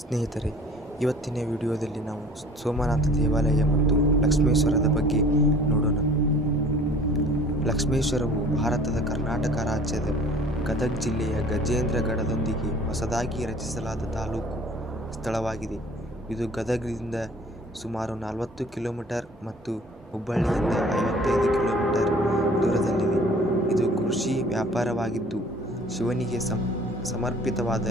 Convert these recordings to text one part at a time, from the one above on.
ಸ್ನೇಹಿತರೆ, ಇವತ್ತಿನ ವಿಡಿಯೋದಲ್ಲಿ ನಾವು ಸೋಮನಾಥ ದೇವಾಲಯ ಮತ್ತು ಲಕ್ಷ್ಮೇಶ್ವರದ ಬಗ್ಗೆ ನೋಡೋಣ. ಲಕ್ಷ್ಮೇಶ್ವರವು ಭಾರತದ ಕರ್ನಾಟಕ ರಾಜ್ಯದ ಗದಗ ಜಿಲ್ಲೆಯ ಗಜೇಂದ್ರಗಢದೊಂದಿಗೆ ಹೊಸದಾಗಿ ರಚಿಸಲಾದ ತಾಲೂಕು ಸ್ಥಳವಾಗಿದೆ. ಇದು ಗದಗದಿಂದ ಸುಮಾರು ನಲವತ್ತು ಕಿಲೋಮೀಟರ್ ಮತ್ತು ಹುಬ್ಬಳ್ಳಿಯಿಂದ ಐವತ್ತೈದು ಕಿಲೋಮೀಟರ್ ದೂರದಲ್ಲಿದೆ. ಇದು ಕೃಷಿ ವ್ಯಾಪಾರವಾಗಿದ್ದು, ಶಿವನಿಗೆ ಸಮರ್ಪಿತವಾದ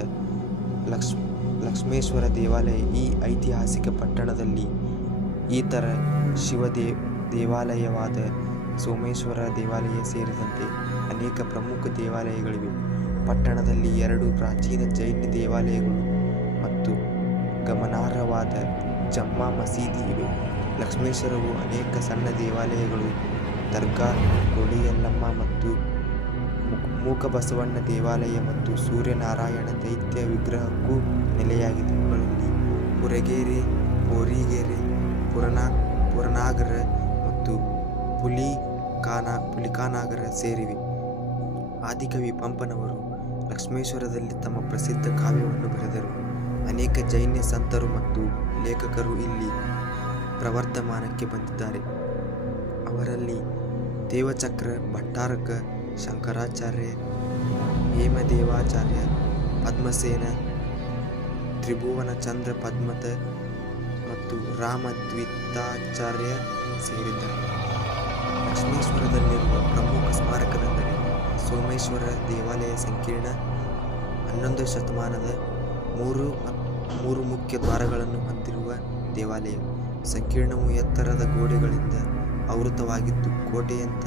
ಲಕ್ಷ್ಮ ಲಕ್ಷ್ಮೇಶ್ವರ ದೇವಾಲಯ ಈ ಐತಿಹಾಸಿಕ ಪಟ್ಟಣದಲ್ಲಿ ಇತರ ಶಿವ ದೇ, ದೇವಾಲಯವಾದ ಸೋಮೇಶ್ವರ ದೇವಾಲಯ ಸೇರಿದಂತೆ ಅನೇಕ ಪ್ರಮುಖ ದೇವಾಲಯಗಳಿವೆ. ಪಟ್ಟಣದಲ್ಲಿ ಎರಡು ಪ್ರಾಚೀನ ಜೈನ ದೇವಾಲಯಗಳು ಮತ್ತು ಗಮನಾರ್ಹವಾದ ಜಮ್ಮಾ ಮಸೀದಿ ಇವೆ. ಲಕ್ಷ್ಮೇಶ್ವರವು ಅನೇಕ ಸಣ್ಣ ದೇವಾಲಯಗಳು, ದರ್ಗಾ, ಕೊಡಿಯಲ್ಲಮ್ಮ ಮತ್ತು ಮೂಕಬಸವಣ್ಣ ದೇವಾಲಯ ಮತ್ತು ಸೂರ್ಯನಾರಾಯಣ ದೈತ್ಯ ವಿಗ್ರಹಕ್ಕೂ ನೆಲೆಯಾಗಿದೆ. ಇವುಗಳಲ್ಲಿ ಪುರಗೇರೆ, ಪೋರಿಗೆರೆ, ಪುರನಾ ಪುರನಾಗರ ಮತ್ತು ಪುಲಿಕಾನ ಪುಲಿಕಾನಾಗರ ಸೇರಿವೆ. ಆದಿಕವಿ ಪಂಪನವರು ಲಕ್ಷ್ಮೇಶ್ವರದಲ್ಲಿ ತಮ್ಮ ಪ್ರಸಿದ್ಧ ಕಾವ್ಯವನ್ನು ಬರೆದರು. ಅನೇಕ ಜೈನ ಸಂತರು ಮತ್ತು ಲೇಖಕರು ಇಲ್ಲಿ ಪ್ರವರ್ಧಮಾನಕ್ಕೆ ಬಂದಿದ್ದಾರೆ. ಅವರಲ್ಲಿ ದೇವಚಕ್ರ, ಭಟ್ಟಾರಕ ಶಂಕರಾಚಾರ್ಯ, ಹೇಮದೇವಾಚಾರ್ಯ, ಪದ್ಮಸೇನ ತ್ರಿಭುವನ ಚಂದ್ರ ಪದ್ಮತ ಮತ್ತು ರಾಮದ್ವಿತಾಚಾರ್ಯ ಸೇರಿದ್ದಾರೆ. ಲಕ್ಷ್ಮೇಶ್ವರದಲ್ಲಿರುವ ಪ್ರಮುಖ ಸ್ಮಾರಕವೆಂದರೆ ಸೋಮೇಶ್ವರ ದೇವಾಲಯ ಸಂಕೀರ್ಣ ಹನ್ನೊಂದು ಶತಮಾನದ ಮೂರು ಮೂರು ಮುಖ್ಯ ದ್ವಾರಗಳನ್ನು ಹೊಂದಿರುವ ದೇವಾಲಯ. ಸಂಕೀರ್ಣವು ಎತ್ತರದ ಗೋಡೆಗಳಿಂದ ಆವೃತವಾಗಿದ್ದು ಕೋಟೆಯಂತ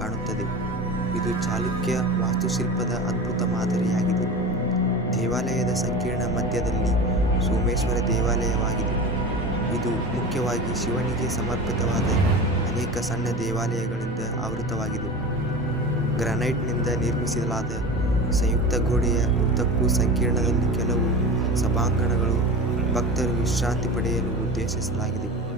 ಕಾಣುತ್ತದೆ. ಇದು ಚಾಲುಕ್ಯ ವಾಸ್ತುಶಿಲ್ಪದ ಅದ್ಭುತ ಮಾದರಿಯಾಗಿದೆ. ದೇವಾಲಯದ ಸಂಕೀರ್ಣ ಮಧ್ಯದಲ್ಲಿ ಸೋಮೇಶ್ವರ ದೇವಾಲಯವಾಗಿದೆ. ಇದು ಮುಖ್ಯವಾಗಿ ಶಿವನಿಗೆ ಸಮರ್ಪಿತವಾದ ಅನೇಕ ಸಣ್ಣ ದೇವಾಲಯಗಳಿಂದ ಆವೃತವಾಗಿದೆ. ಗ್ರಾನೈಟ್ನಿಂದ ನಿರ್ಮಿಸಲಾದ ಸಂಯುಕ್ತ ಗೋಡೆಯ ಉದ್ದಕ್ಕೂ ಸಂಕೀರ್ಣದಲ್ಲಿ ಕೆಲವು ಸಭಾಂಗಣಗಳು ಭಕ್ತರು ವಿಶ್ರಾಂತಿ ಪಡೆಯಲು ಉದ್ದೇಶಿಸಲಾಗಿದೆ.